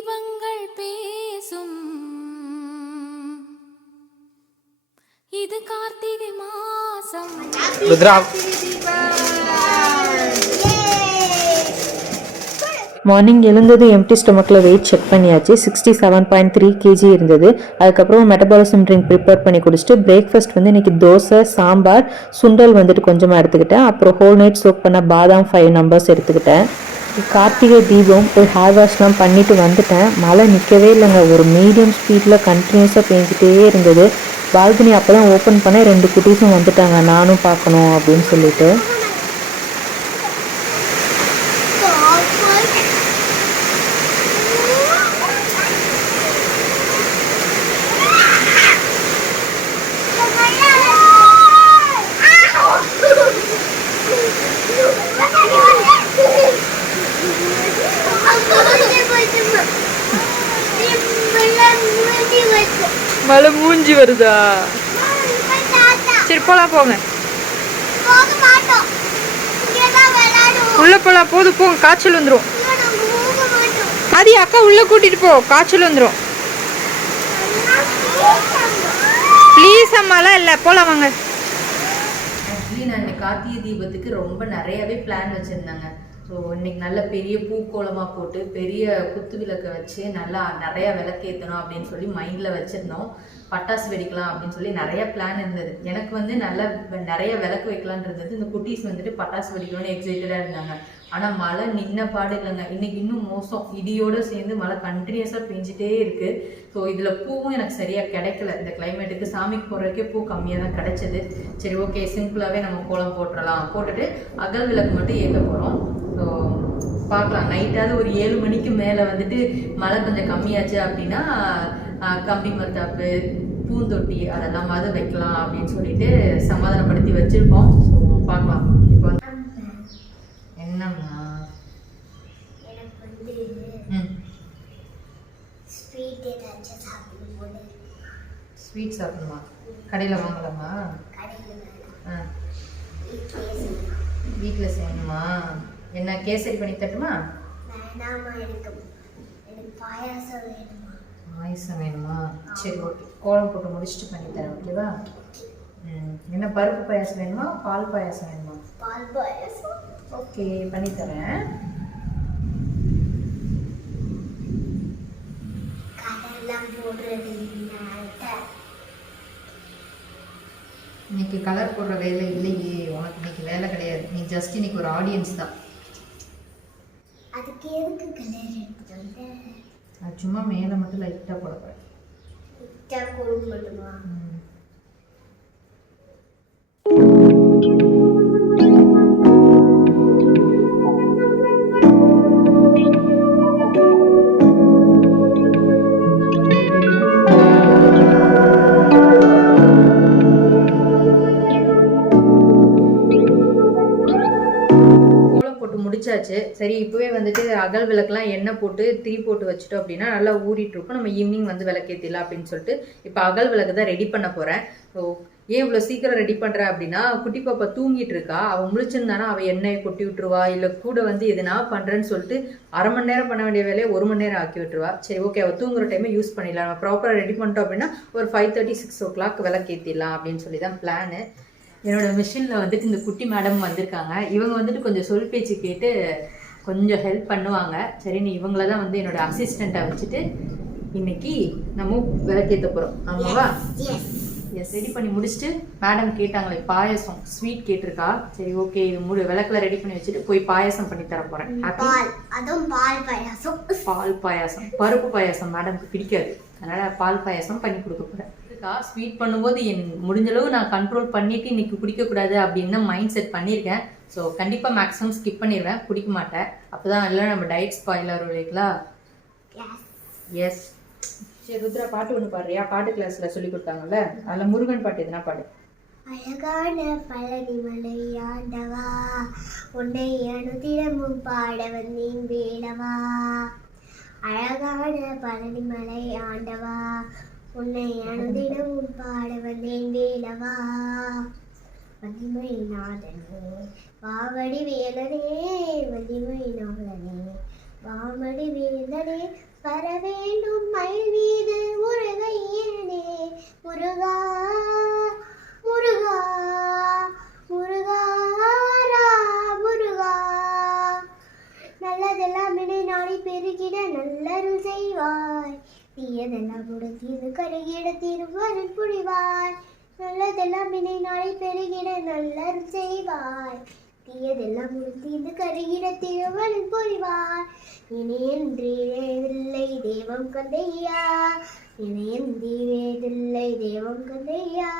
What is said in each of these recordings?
இவங்கள் பேசும் இது கார்த்திகை மாசம். ருத்ரா மார்னிங் எழுந்தது எம்டி ஸ்டொமக்கில் வெயிட் செக் பண்ணியாச்சு. 67.3 kg இருந்தது. அதுக்கப்புறம் மெட்டபாலிசம் ட்ரிங்க் ப்ரிப்பேர் பண்ணி குடிச்சிட்டு பிரேக்ஃபாஸ்ட் வந்து இன்றைக்கி தோசை, சாம்பார், சுண்டல் வந்துட்டு கொஞ்சமாக எடுத்துக்கிட்டேன். அப்புறம் ஹோல் நைட் சோக் பண்ண பாதாம் 5 numbers எடுத்துக்கிட்டேன். கார்த்திகை தீபம் போய் ஹேர் வாஷ்லாம் பண்ணிவிட்டு வந்துட்டேன். மழை நிற்கவே இல்லைங்க. ஒரு மீடியம் ஸ்பீடில் கண்டினியூஸாக பெஞ்சிட்டே இருந்தது. பால்கனி அப்போ தான் ஓப்பன் பண்ணேன். 2 குட்டீஸும் வந்துட்டாங்க, நானும் பார்க்கணும் அப்படின்னு சொல்லிட்டு. மழை மூஞ்சி வருதா? சரி போலாம், போங்க உள்ள போலாம். போதும் போங்க, காய்ச்சல் வந்துடும். அது அக்கா உள்ள கூட்டிட்டு போ, காய்ச்சல் வந்துடும். ப்ளீஸ் அம்மாலாம் இல்லை, போலாம் வாங்க. ஆக்சுவலி நான் இன்னைக்கு கார்த்திகை தீபத்துக்கு ரொம்ப நிறையவே பிளான் வச்சுருந்தாங்க. ஸோ இன்னைக்கு நல்ல பெரிய பூக்கோளமாக போட்டு பெரிய குத்து விளக்கை வச்சு நல்லா நிறையா விளக்கேற்றணும் அப்படின்னு சொல்லி மைண்டில் வச்சுருந்தோம். பட்டாசு வெடிக்கலாம் அப்படின்னு சொல்லி நிறைய பிளான் இருந்தது. எனக்கு வந்து நிறைய விளக்கு வைக்கலான் இருந்தது. இந்த குட்டீஸ் வந்துட்டு பட்டாசு வெடிக்கணும்னு எக்ஸைட்டடாக இருந்தாங்க. ஆனால் மழை நின்ன பாடு இல்லைங்க. இன்னைக்கு இன்னும் மோசம், இடியோடு சேர்ந்து மழை கண்டினியூஸாக பெஞ்சிட்டே இருக்குது. ஸோ இதில் பூவும் எனக்கு சரியாக கிடைக்கல. இந்த கிளைமேட்டுக்கு சாமிக்கு போடுறதுக்கே பூ கம்மியாக தான் கிடைச்சது. சரி ஓகே, சிம்பிளாகவே நம்ம கோலம் போட்டுடலாம். போட்டுட்டு அகல் விளக்கு மட்டும் ஏற்ற போகிறோம். ஸோ பார்க்கலாம். நைட்டாவது ஒரு 7 மணிக்கு மேலே வந்துட்டு மழை கொஞ்சம் கம்மியாச்சு அப்படின்னா கம்பி மத்தாப்பு, பூந்தொட்டி அதெல்லாம் மாதிரி வைக்கலாம் அப்படின்னு சொல்லிட்டு சமாதானப்படுத்தி வச்சுருக்கோம். ஸோ பார்க்கலாம். இப்போ என்னம்மா ஸ்வீட் சாப்பிடணுமா? கடையில் வாங்கலாமா? வீட்டில் செய்யணுமா? என்ன கேசரி பண்ணி தட்டுமா? பாயசம் வேணுமா? சரி ஓகே, கோலம் போட்டு முடிச்சுட்டு பண்ணி தரேன், ஓகேவா? என்ன பருப்பு பாயாசம் வேணுமா, பால் பாயாசம் வேணுமா? பால் பாயாசம். ஓகே, பண்ணி தரேன். இன்னைக்கு கலர் போடுற வேலை இல்லையே உனக்கு. இன்னைக்கு வேலை கிடையாது. நீ ஜஸ்ட் இன்னைக்கு ஒரு ஆடியன்ஸ் தான். அதுக்கு எதுக்கு கலர் எடுத்துட்டு வந்த? அது சும்மா மேலே மட்டும் லைட்டாக போட போகிறேன். லைட்டாக கோலம் மட்டுமா? முடிச்சாச்சு. சரி இப்போவே வந்துட்டு அகல் விளக்குலாம் எண்ணெய் போட்டு திரி போட்டு வச்சுட்டோம் அப்படின்னா நல்லா ஊறிட்டு இருக்கும். நம்ம ஈவினிங் வந்து விளக்கேற்றிடலாம் அப்படின்னு சொல்லிட்டு இப்போ அகல் விளக்கு தான் ரெடி பண்ண போகிறேன். ஸோ ஏன் இவ்வளோ சீக்கிரம் ரெடி பண்ணுறேன் அப்படின்னா, குட்டி பாப்பா தூங்கிட்டு இருக்கா. அவள் முழிச்சிருந்தானா அவள் எண்ணெயை கொட்டி விட்டுருவா, இல்லை கூட வந்து எதுனா பண்ணுறேன்னு சொல்லிட்டு அரை மணி நேரம் பண்ண வேண்டிய வேலையை 1 மணி நேரம் ஆக்கி விட்டுருவா. சரி ஓகே, அவள் தூங்குற டைமை யூஸ் பண்ணிடலாம். நம்ம ப்ராப்பராக ரெடி பண்ணிட்டோம் அப்படின்னா ஒரு 5:30 6 o'clock விளக்கேற்றிடலாம் அப்படின்னு சொல்லி தான் பிளானு. என்னோட மிஷினில் வந்துட்டு இந்த குட்டி மேடம் வந்திருக்காங்க. இவங்க வந்துட்டு கொஞ்சம் சொல் பேச்சு கேட்டு கொஞ்சம் ஹெல்ப் பண்ணுவாங்க. சரி, நீ இவங்கள தான் வந்து என்னோட அசிஸ்டண்ட்டாக வச்சுட்டு இன்னைக்கு நம்ம விளக்கேற்ற போகிறோம். ஆமாவா? எஸ், ரெடி பண்ணி முடிச்சுட்டு மேடம் கேட்டாங்களே பாயசம் ஸ்வீட் கேட்டிருக்கா. சரி ஓகே, இது விளக்கில் ரெடி பண்ணி வச்சுட்டு போய் பாயசம் பண்ணி தர போகிறேன். அதுவும் பால் பாயாசம். பால் பாயாசம், பருப்பு பாயாசம் மேடம்க்கு பிடிக்காது, அதனால் பால் பாயாசம் பண்ணி கொடுக்க போகிறேன். ஸ்வீட் பண்ணும்போது முடிஞ்சளவு நான் கண்ட்ரோல் பண்ணிட்டு இன்னைக்கு குடிக்கக்கூடாது அப்படின்னு மைண்ட் செட் பண்ணியிருக்கேன். ஸோ கண்டிப்பாக மேக்ஸிமம் ஸ்கிப் பண்ணிடுவேன், குடிக்க மாட்டேன். அப்போ தான் எல்லாம் நம்ம டயட் ஸ்பாயில் ஆகும் இல்லைங்களா? எஸ். சரி ருத்ரா, பாட்டு ஒன்று பாடுறியா? பாட்டு கிளாஸில் சொல்லி கொடுத்தாங்கல்ல, அதில் முருகன் பாட்டு எதுனா பாடு. அழகான பழனிமலை ஆண்டவா, உன்னை அனுதினமும் பாட வந்தேன் வேலவா. அழகான பழனிமலை ஆண்டவா, உன்னை அனுதினமும் பாட வந்தேன் வேலவா. வலிமை நாதனே வாவடி வேலனே, வலிமை நாதனே வாமடி வேந்தனே வர வேண்டும் மயில் மீது முருகையனே முருகா முருகா முருகாரா முருகா நல்லதெல்லாம் என்னை நாடி பெருகிட நல்லருள் செய்வாய் தீயதெல்லாம் உடுத்தீது கருகிட திருவருள் புரிவாய் நல்லதெல்லாம் என்னை நாடி பெருகிட நல்லருள் செய்வாய் தீயதெல்லாம் உடுத்தீது கருகிட திருவருள் புரிவாய் இணையன்றில்லை தெய்வம் கந்தையா இணையந்திவேதில்லை தெய்வம் கந்தையா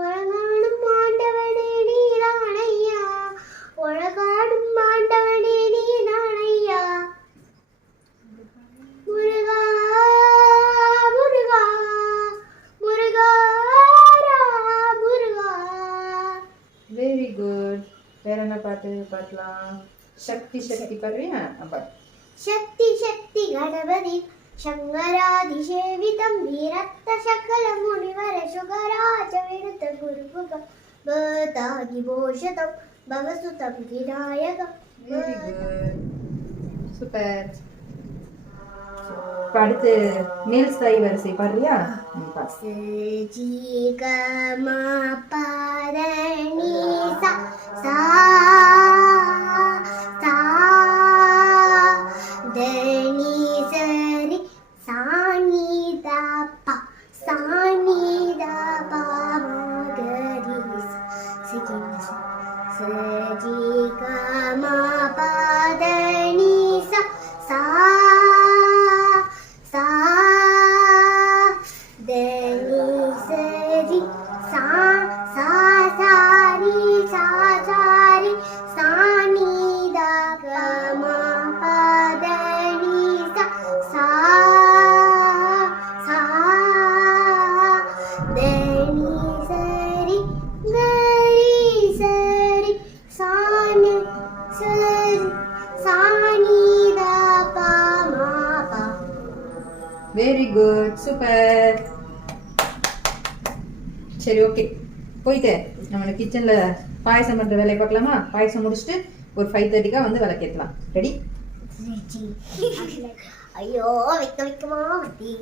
உலகாடும் ஆண்டவனே நீரானையா உலகாடும் ஆண்டவனே நீரானையா முருகா முருகா முருகாரா முருகா. Very good. வேற என்ன பாட்டு பாடலாம்? சக்தி சக்தி பாடுறியா? பாட்டு. சக்தி சக்தி கணபதி சங்கராதி சேவிதம் வீரத்த சகல முனிவர சுகராஜ விருத்த குருபுகம் பதாதி போஷதம் பவசுதம் விநாயகம். Very good. சூப்பர். அடுத்து மேல் ஸ்தாயி வரிசை பாடுறியா? ஜி க ம ப த நி சா சா சா த நி ச ரி சா நி த ப சா நி த ப ம க ரி ச ஜி க ம ப த நி சா சா சா த நி ச ரி சா சா சா ரி சா சா ரி சா நி த க ம ப த நி சா சா சா த நி ச ரி க ரி ச ரி சா நி ச ரி சா நி த ப ம ப. Very good. சூப்பர். சரி, ஓகே. போயிட்டு நம்ம கிச்சன்ல பாயசம் பண்ற வேலையை பார்க்கலாமா? பாயசம் முடிச்சுட்டு ஒரு 5:30 வந்து விளக்கேற்றலாம். ரெடி? ஐயோ வைக்கமா வட்டி.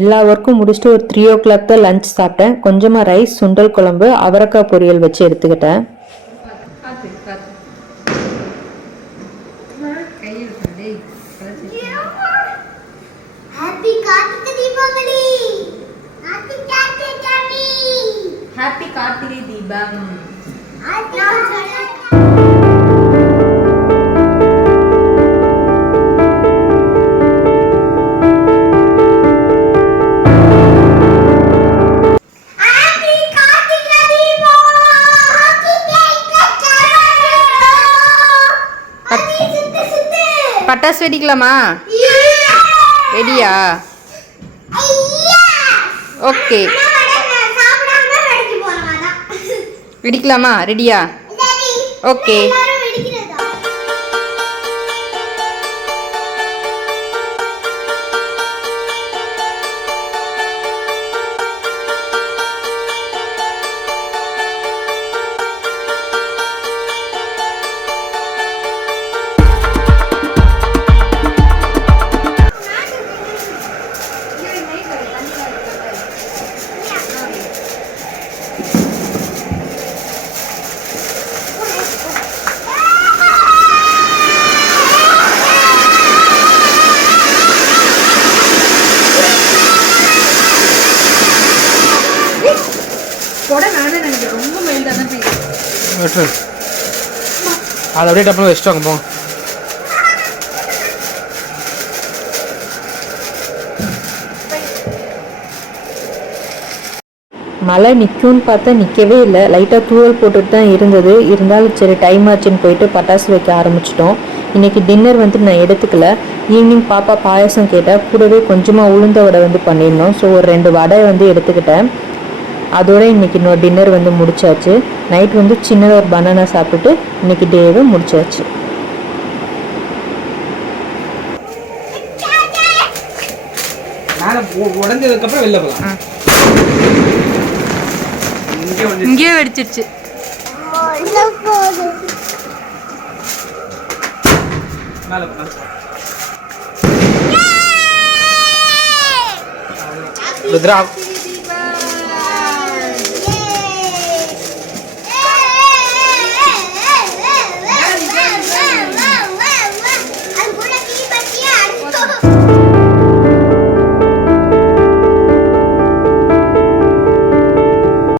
எல்லா ஒர்க்கும் முடிச்சுட்டு ஒரு 3 o'clock தான் லஞ்ச் சாப்பிட்டேன். கொஞ்சமாக ரைஸ், சுண்டல் குழம்பு, அவரைக்காய் பொரியல் வச்சு எடுத்துக்கிட்டேன். பார்த்து பார்த்து கையில் happy Karthigai Deepavali. Happy Karthigai. Happy Karthigai Deepam. பட்டாசு வெடிக்கலாமா? ரெடியா? ஓகே. வெடிக்கலாமா? ரெடியா? ஓகே. அது அப்படியே டப்புனு வச்சுட்டு வாங்க போங்க. மழை நிற்கும்னு பார்த்தா நிற்கவே இல்லை. லைட்டாக தூவல் போட்டுட்டு தான் இருந்தது. இருந்தாலும் சரி டைம் ஆச்சுன்னு போயிட்டு பட்டாசு வைக்க ஆரம்பிச்சிட்டோம். இன்றைக்கி டின்னர் நான் எடுத்துக்கல. ஈவினிங் பாப்பா பாயசம் கேட்டால் கூடவே கொஞ்சமாக உளுந்த வடை பண்ணியிருந்தோம். ஸோ ஒரு 2 வடை எடுத்துக்கிட்டேன். அதோட இன்றைக்கி இன்னொரு டின்னர் முடிச்சாச்சு. நைட் சின்னதாக ஒரு பனானா சாப்பிட்டுட்டு இன்றைக்கி டேவை முடிச்சாச்சு. உடஞ்சதுக்கப்புறம் வெளில போகலாம். இங்கேயே வெடிச்சிருச்சு. மேலே மேலே ருத்ரா